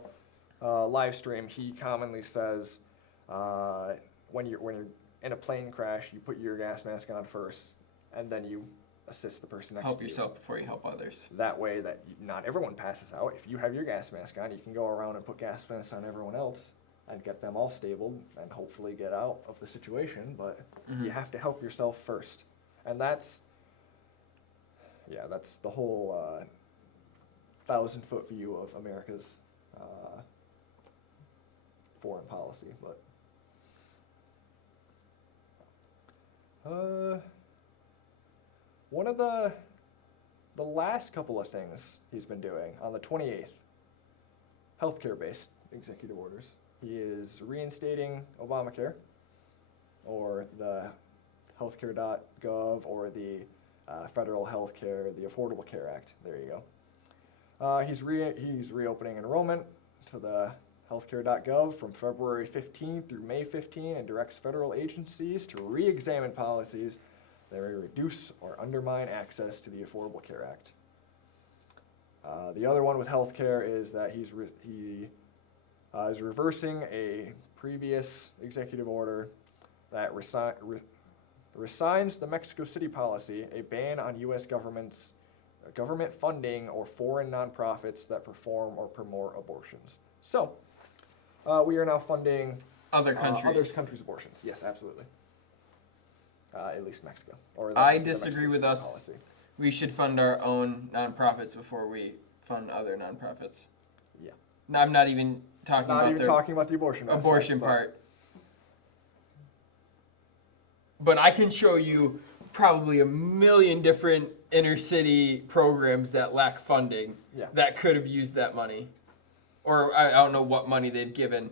live stream. He commonly says, when you're in a plane crash, you put your gas mask on first, and then you assist the person next Help to you. yourself before you help others. That way, that not everyone passes out. If you have your gas mask on, you can go around and put gas masks on everyone else and get them all stable and hopefully get out of the situation. But you have to help yourself first, and that's the whole 1,000-foot view of America's foreign policy. But one of the last couple of things he's been doing on the 28th, healthcare-based executive orders. He is reinstating Obamacare, or the healthcare.gov, or the federal healthcare, the Affordable Care Act. There you go. He's reopening enrollment to the healthcare.gov from February 15 through May 15 and directs federal agencies to re-examine policies that may reduce or undermine access to the Affordable Care Act. The other one with healthcare is that he is reversing a previous executive order that resigns the Mexico City policy, a ban on U.S. government funding or foreign nonprofits that perform or promote abortions. So, we are now funding Other countries. other countries' abortions. Yes, absolutely. At least Mexico. Or I the disagree Mexico with City us. policy. We should fund our own nonprofits before we fund other nonprofits. Yeah. No, I'm not even talking Not about even the talking about the abortion aspect, abortion but- part. But I can show you probably a million different inner city programs that lack funding Yeah. that could have used that money. Or I don't know what money they've given.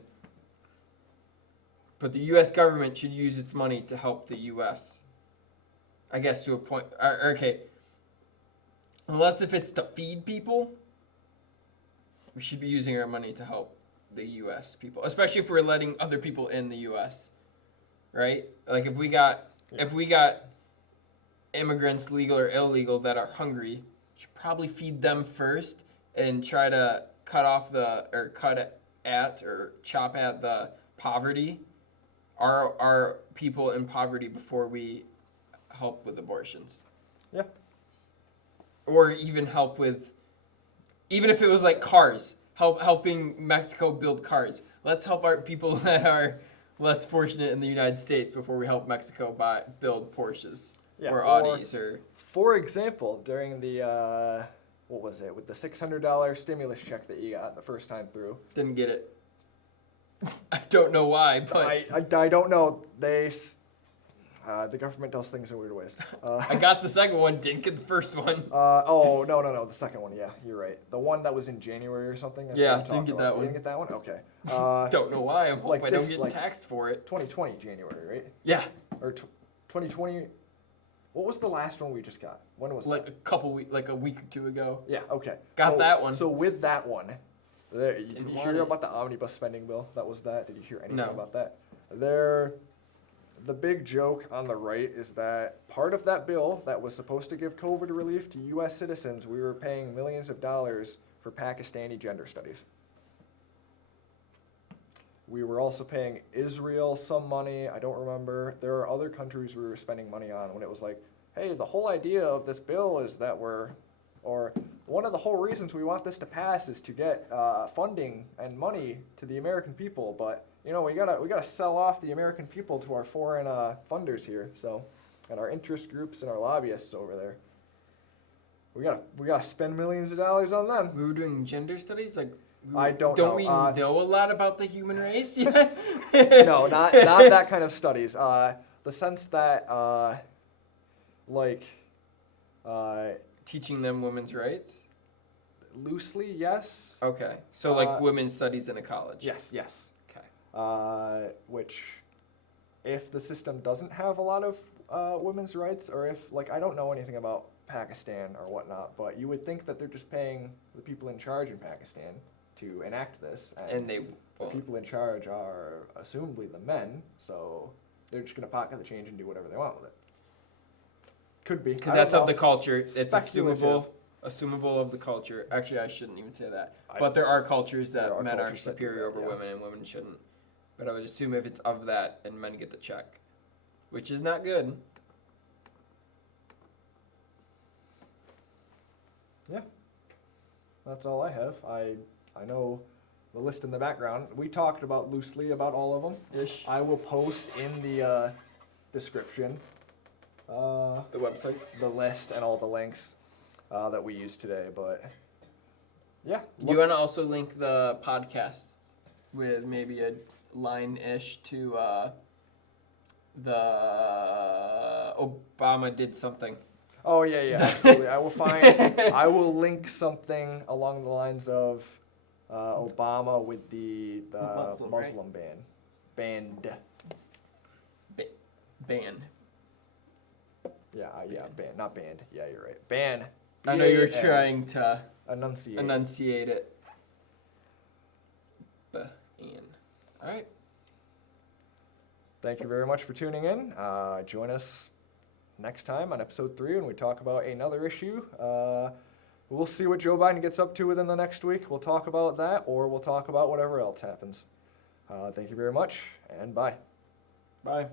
But the U.S. government should use its money to help the U.S. I guess to a point. Okay. Unless if it's to feed people, we should be using our money to help the U.S. people, especially if we're letting other people in the U.S. Right? Like if we got immigrants, legal or illegal, that are hungry, we should probably feed them first and try to chop at the poverty, our people in poverty before we help with abortions. Yeah. Or even help with, even if it was like cars, helping Mexico build cars. Let's help our people that are less fortunate in the United States before we help Mexico build Porsches or Audis or. For example, during the what was it, with the $600 stimulus check that you got the first time through. Didn't get it. I don't know why, but I don't know. The government does things in weird ways. I got the second one, didn't get the first one. No, the second one. Yeah, you're right. The one that was in January or something. That's Yeah, what I'm didn't get talking that about. one. You didn't get that one? Okay. Don't know why. I hope like I don't this, get like- taxed for it. 2020 January, right? Yeah. Or 2020. What was the last one we just got? When was Like that? like a week or two ago. Yeah, okay. Got that one. So with that one, did And you won hear it. about the omnibus spending bill? That was that. Did you hear anything No. about that? The big joke on the right is that part of that bill that was supposed to give COVID relief to U.S. citizens, we were paying millions of dollars for Pakistani gender studies. We were also paying Israel some money. I don't remember. There are other countries we were spending money on when it was like, hey, the whole idea of this bill is that one of the whole reasons we want this to pass is to get funding and money to the American people. But you know, we gotta sell off the American people to our foreign funders here. So, and our interest groups and our lobbyists over there. We gotta spend millions of dollars on them. We were doing gender studies, like. I don't Don't know. we know a lot about the human race yet? No, not that kind of studies. The sense that Teaching them women's rights? loosely, yes. Okay. So like women's studies in a college? Yes, yes. Okay. Which, if the system doesn't have a lot of women's rights, or if, like, I don't know anything about Pakistan or whatnot, but you would think that they're just paying the people in charge in Pakistan to enact this. And they the won't. people in charge are assumably the men, so they're just going to pocket the change and do whatever they want with it. Could be. Because that's of the culture. It's Speculative. assumable of the culture. Actually, I shouldn't even say that. But there are cultures There that are men are cultures that do superior that, over yeah. women and women shouldn't. But I would assume if it's of that and men get the check, which is not good. Yeah. That's all I have. I know the list in the background. We talked about loosely about all of them. Ish. I will post in the description The websites. the list and all the links that we used today. But yeah, You want to also link the podcast with maybe a line-ish to the Obama did something. oh yeah, absolutely. I will link something along the lines of Obama with the Muslim, Muslim right? band. Ban. Yeah, ban, not band. Yeah, you're right. Ban. I know you're B-A-N. trying to Enunciate. enunciate it. Ban. All right. Thank you very much for tuning in. Join us next time on episode 3 when we talk about another issue. We'll see what Joe Biden gets up to within the next week. We'll talk about that, or we'll talk about whatever else happens. Thank you very much, and bye. Bye.